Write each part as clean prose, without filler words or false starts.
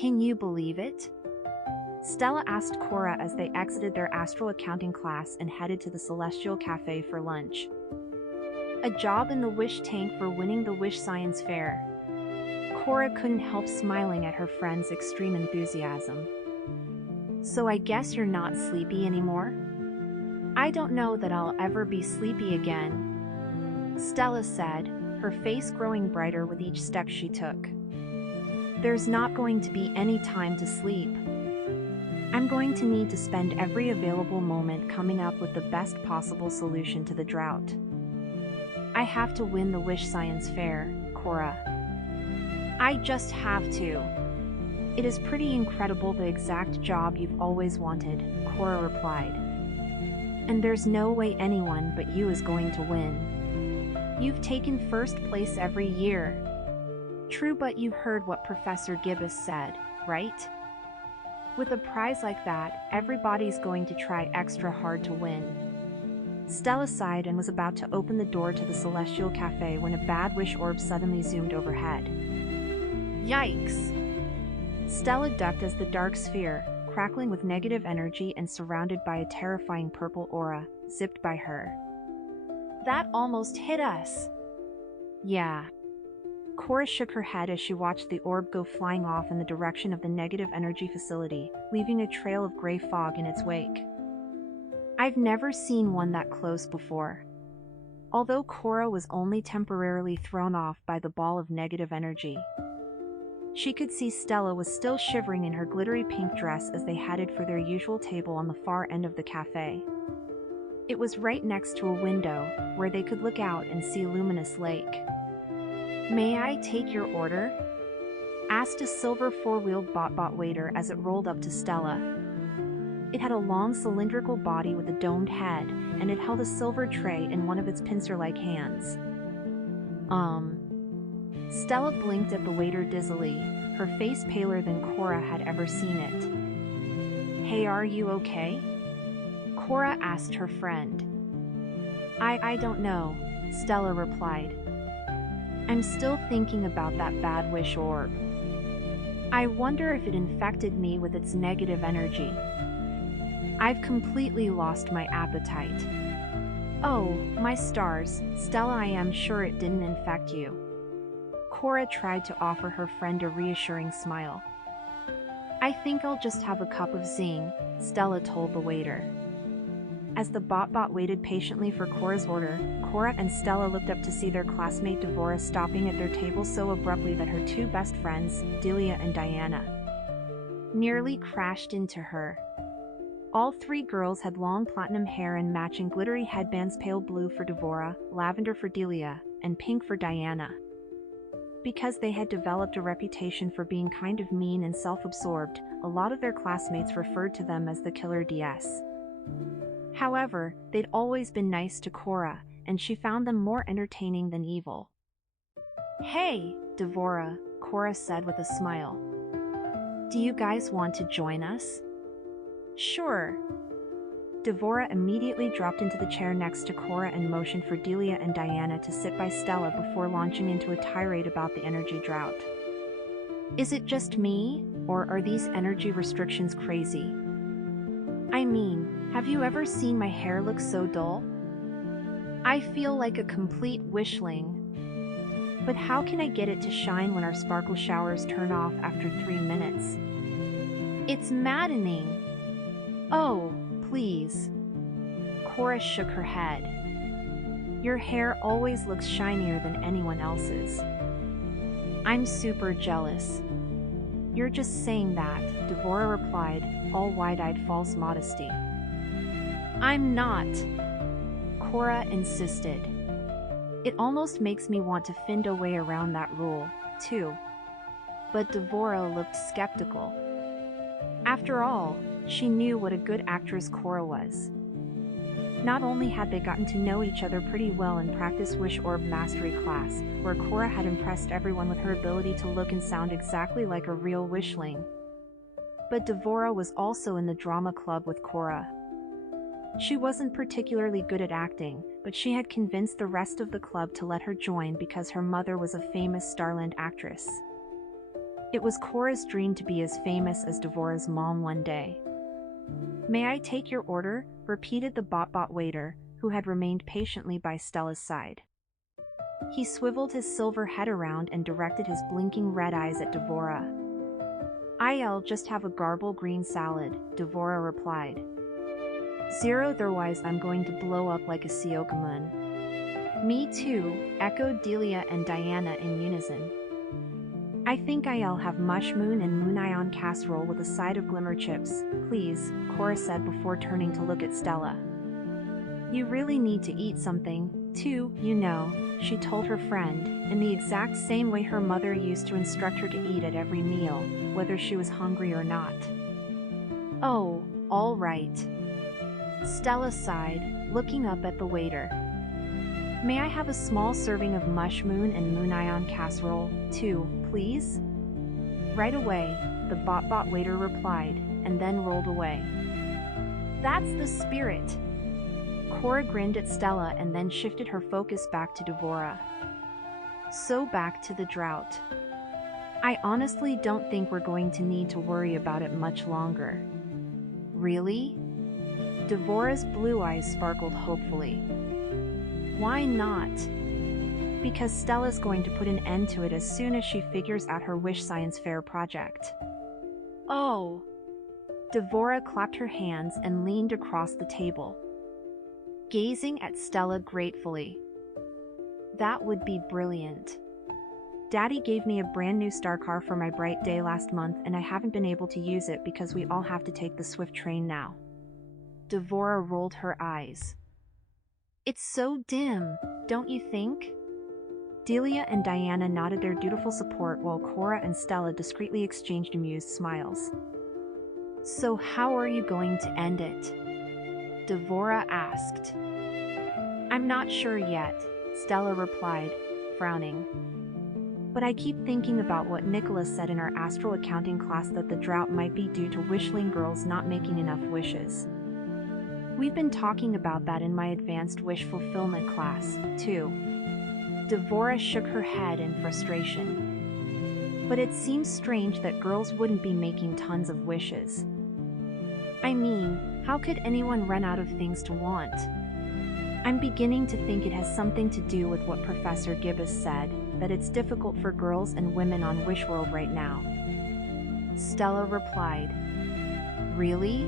Can you believe it? Stella asked Cora as they exited their astral accounting class and headed to the Celestial Cafe for lunch. A job in the Wish Tank for winning the Wish Science Fair. Cora couldn't help smiling at her friend's extreme enthusiasm. So I guess you're not sleepy anymore? I don't know that I'll ever be sleepy again, Stella said, her face growing brighter with each step she took. There's not going to be any time to sleep. I'm going to need to spend every available moment coming up with the best possible solution to the drought. I have to win the Wish Science Fair, Cora. I just have to. It is pretty incredible, the exact job you've always wanted, Cora replied. And there's no way anyone but you is going to win. You've taken first place every year. True, but you heard what Professor Gibbous said, right? With a prize like that, everybody's going to try extra hard to win. Stella sighed and was about to open the door to the Celestial Cafe when a bad wish orb suddenly zoomed overhead. Yikes! Stella ducked as the dark sphere, crackling with negative energy and surrounded by a terrifying purple aura, zipped by her. That almost hit us! Yeah. Cora shook her head as she watched the orb go flying off in the direction of the negative energy facility, leaving a trail of gray fog in its wake. I've never seen one that close before. Although Cora was only temporarily thrown off by the ball of negative energy, she could see Stella was still shivering in her glittery pink dress as they headed for their usual table on the far end of the cafe. It was right next to a window, where they could look out and see a luminous lake. May I take your order? Asked a silver four-wheeled bot waiter as it rolled up to Stella. It had a long cylindrical body with a domed head, and it held a silver tray in one of its pincer-like hands. Stella blinked at the waiter dizzily, her face paler than Cora had ever seen it. Hey, are you okay? Cora asked her friend. I don't know, Stella replied. I'm still thinking about that bad wish orb. I wonder if it infected me with its negative energy. I've completely lost my appetite. Oh, my stars, Stella, I am sure it didn't infect you. Cora tried to offer her friend a reassuring smile. I think I'll just have a cup of zing, Stella told the waiter. As the bot waited patiently for Cora's order, Cora and Stella looked up to see their classmate Devora stopping at their table so abruptly that her two best friends, Delia and Diana, nearly crashed into her. All three girls had long platinum hair and matching glittery headbands, pale blue for Devora, lavender for Delia, and pink for Diana. Because they had developed a reputation for being kind of mean and self-absorbed, a lot of their classmates referred to them as the Killer DS. However, they'd always been nice to Cora, and she found them more entertaining than evil. Hey, Devora, Cora said with a smile. Do you guys want to join us? Sure. Devora immediately dropped into the chair next to Cora and motioned for Delia and Diana to sit by Stella before launching into a tirade about the energy drought. Is it just me, or are these energy restrictions crazy? I mean, have you ever seen my hair look so dull? I feel like a complete wishling. But how can I get it to shine when our sparkle showers turn off after 3 minutes? It's maddening. Oh, please. Cora shook her head. Your hair always looks shinier than anyone else's. I'm super jealous. You're just saying that, Devora replied, all wide-eyed false modesty. I'm not, Cora insisted. It almost makes me want to find a way around that rule, too. But Devora looked skeptical. After all, she knew what a good actress Cora was. Not only had they gotten to know each other pretty well in Practice Wish Orb Mastery class, where Cora had impressed everyone with her ability to look and sound exactly like a real wishling, but Devora was also in the drama club with Cora. She wasn't particularly good at acting, but she had convinced the rest of the club to let her join because her mother was a famous Starland actress. It was Cora's dream to be as famous as Devora's mom one day. "May I take your order?" repeated the bot waiter, who had remained patiently by Stella's side. He swiveled his silver head around and directed his blinking red eyes at Devora. "I'll just have a garble green salad," Devora replied. "Zero, otherwise I'm going to blow up like a Siokamun." "Me too," echoed Delia and Diana in unison. "I think I'll have mushmoon and moonion casserole with a side of glimmer chips, please," Cora said before turning to look at Stella. "You really need to eat something, too, you know," she told her friend, in the exact same way her mother used to instruct her to eat at every meal, whether she was hungry or not. "Oh, all right." Stella sighed, looking up at the waiter. "May I have a small serving of mushmoon and moonion casserole, too, please?" "Right away," the bot waiter replied, and then rolled away. "That's the spirit." Cora grinned at Stella and then shifted her focus back to Devora. "So back to the drought. I honestly don't think we're going to need to worry about it much longer." "Really?" Devora's blue eyes sparkled hopefully. "Why not?" "Because Stella's going to put an end to it as soon as she figures out her Wish Science Fair project." "Oh!" Devora clapped her hands and leaned across the table, gazing at Stella gratefully. "That would be brilliant. Daddy gave me a brand new star car for my bright day last month, and I haven't been able to use it because we all have to take the Swift train now." Devora rolled her eyes. "It's so dim, don't you think?" Delia and Diana nodded their dutiful support while Cora and Stella discreetly exchanged amused smiles. "So how are you going to end it?" Devora asked. "I'm not sure yet," Stella replied, frowning. "But I keep thinking about what Nicholas said in our astral accounting class, that the drought might be due to wishling girls not making enough wishes. We've been talking about that in my advanced wish fulfillment class, too." Devora shook her head in frustration. "But it seems strange that girls wouldn't be making tons of wishes. I mean, how could anyone run out of things to want? I'm beginning to think it has something to do with what Professor Gibbous said, that it's difficult for girls and women on Wishworld right now." Stella replied. "Really?"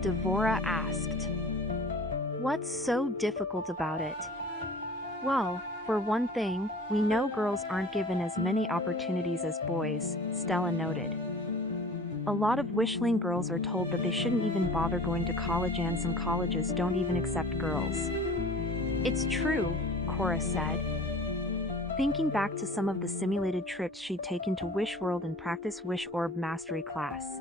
Devora asked. "What's so difficult about it?" "Well, for one thing, we know girls aren't given as many opportunities as boys," Stella noted. "A lot of wishling girls are told that they shouldn't even bother going to college, and some colleges don't even accept girls." "It's true," Cora said, thinking back to some of the simulated trips she'd taken to Wishworld and practice Wish Orb Mastery class.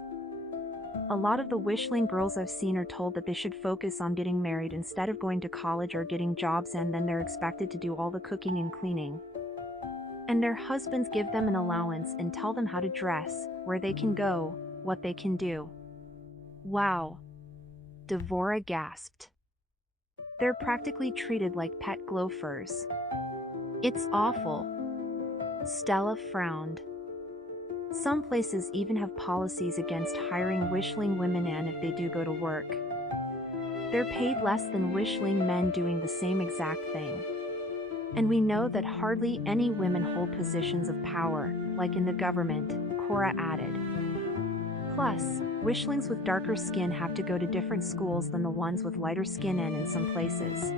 "A lot of the wishling girls I've seen are told that they should focus on getting married instead of going to college or getting jobs, and then they're expected to do all the cooking and cleaning. And their husbands give them an allowance and tell them how to dress, where they can go, what they can do." "Wow," Devora gasped. "They're practically treated like pet gophers." "It's awful." Stella frowned. "Some places even have policies against hiring wishling women, and if they do go to work, they're paid less than wishling men doing the same exact thing. And we know that hardly any women hold positions of power, like in the government," Cora added. "Plus, wishlings with darker skin have to go to different schools than the ones with lighter skin, and in some places,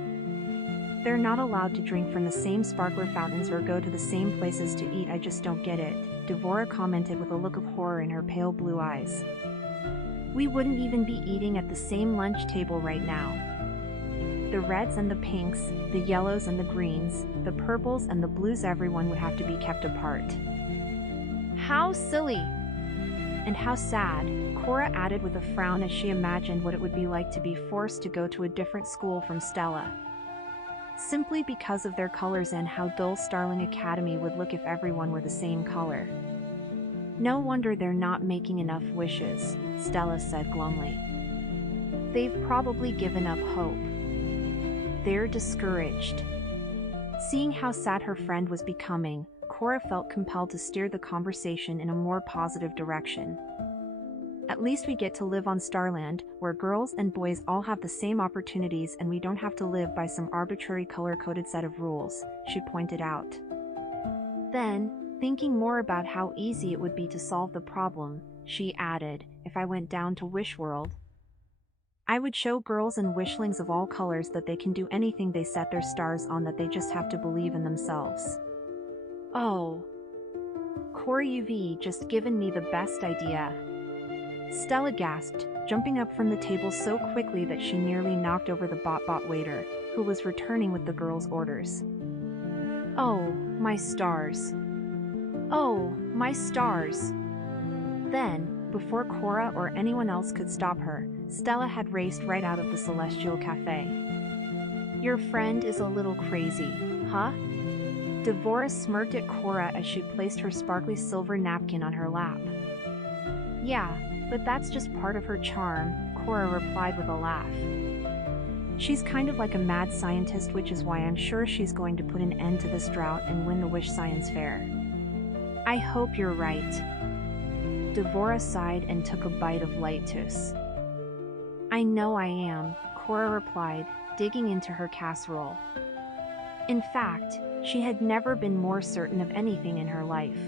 they're not allowed to drink from the same sparkler fountains or go to the same places to eat. I just don't get it," Devora commented with a look of horror in her pale blue eyes. "We wouldn't even be eating at the same lunch table right now. The reds and the pinks, the yellows and the greens, the purples and the blues, everyone would have to be kept apart." "How silly!" "And how sad," Cora added with a frown as she imagined what it would be like to be forced to go to a different school from Stella, simply because of their colors, and how dull Starling Academy would look if everyone were the same color. "No wonder they're not making enough wishes," Stella said glumly. "They've probably given up hope. They're discouraged." Seeing how sad her friend was becoming, Cora felt compelled to steer the conversation in a more positive direction. At least we get to live on Starland, where girls and boys all have the same opportunities and we don't have to live by some arbitrary color-coded set of rules, she pointed out. Then, thinking more about how easy it would be to solve the problem, she added, if I went down to Wish World, I would show girls and wishlings of all colors that they can do anything they set their stars on, that they just have to believe in themselves. Oh. Cora, you've just given me the best idea. Stella gasped, jumping up from the table so quickly that she nearly knocked over the bot waiter, who was returning with the girls' orders. Oh, my stars. Oh, my stars. Then, before Cora or anyone else could stop her, Stella had raced right out of the Celestial Cafe. Your friend is a little crazy, huh? Devora smirked at Cora as she placed her sparkly silver napkin on her lap. Yeah, but that's just part of her charm, Cora replied with a laugh. She's kind of like a mad scientist, which is why I'm sure she's going to put an end to this drought and win the Wish Science Fair. I hope you're right. Devora sighed and took a bite of light toast. I know I am, Cora replied, digging into her casserole. In fact, she had never been more certain of anything in her life.